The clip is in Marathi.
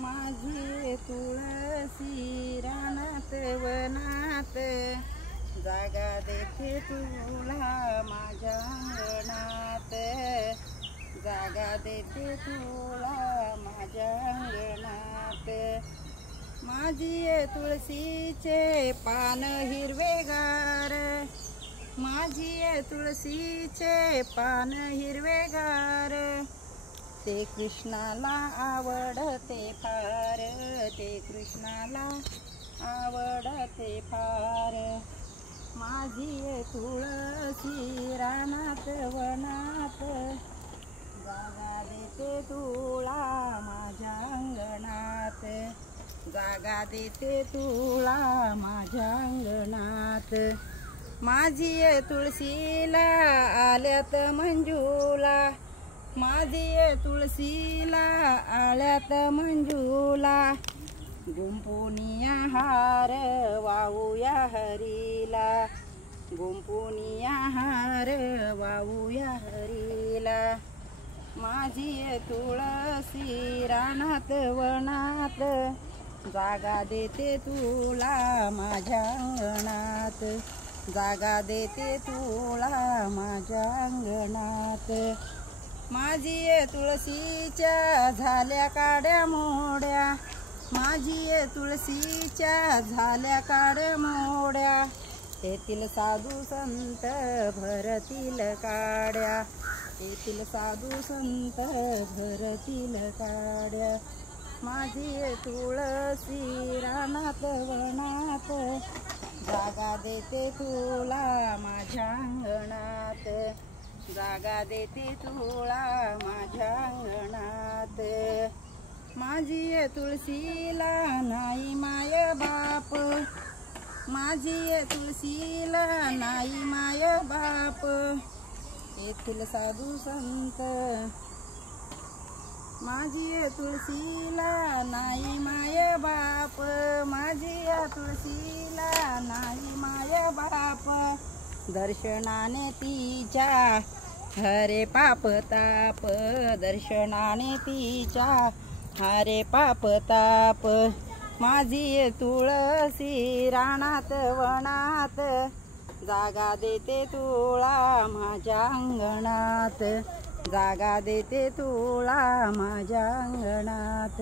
माझी तुळसी रानात वनात जागा देते तुला माझ्या अंगणात, जागा देते तुला माझ्या अंगणात। माझी तुळशीचे पान हिरवेगार, माझी तुळशीचे पान हिरवेगार, ते कृष्णाला आवडते फार, ते कृष्णाला आवडते फार। माझी तुळशी रानात वनात जागा देते तुला माझ्या अंगणात, जागा देते तुला माझ्या अंगणात। माझी तुळशीला आल्यात मंजूला, माझी तुळशीला आल्यात मंजूला, गुंपुनिया हार वाहूया हरीला, गुंपुनिया हार वाहूया हरीला। माझी तुळशी रानात वनात जागा देते तुला माझ्या अंगणात, जागा देते तुला माझ्या अंगणात। माझी तुळशीच्या झाल्या काड्या मोड्या, माझी तुळशीच्या झाल्या काड्या मोड्या, तेथील साधू संत भरतील काड्या, तेथील साधू संत भरतील काड्या। माझी तुळशी रानात वनात जागा देते तुला माझ्या अंगणात, जागा देते तुला माझ्या अंगणात। माझी तुळशीला नाही माय बाप, माझी तुळशीला नाही माय बाप, येथील साधू संत। माझी तुळशीला नाही माय बाप, माझी तुळशीला नाही माय बाप, दर्शनाने तिच्या हरे पाप ताप, दर्शनाने तिच्या हरे पाप ताप। माझी तुळशी रानात वनात जागा देते तुला माझ्या अंगणात, जागा देते तुला माझ्या अंगणात।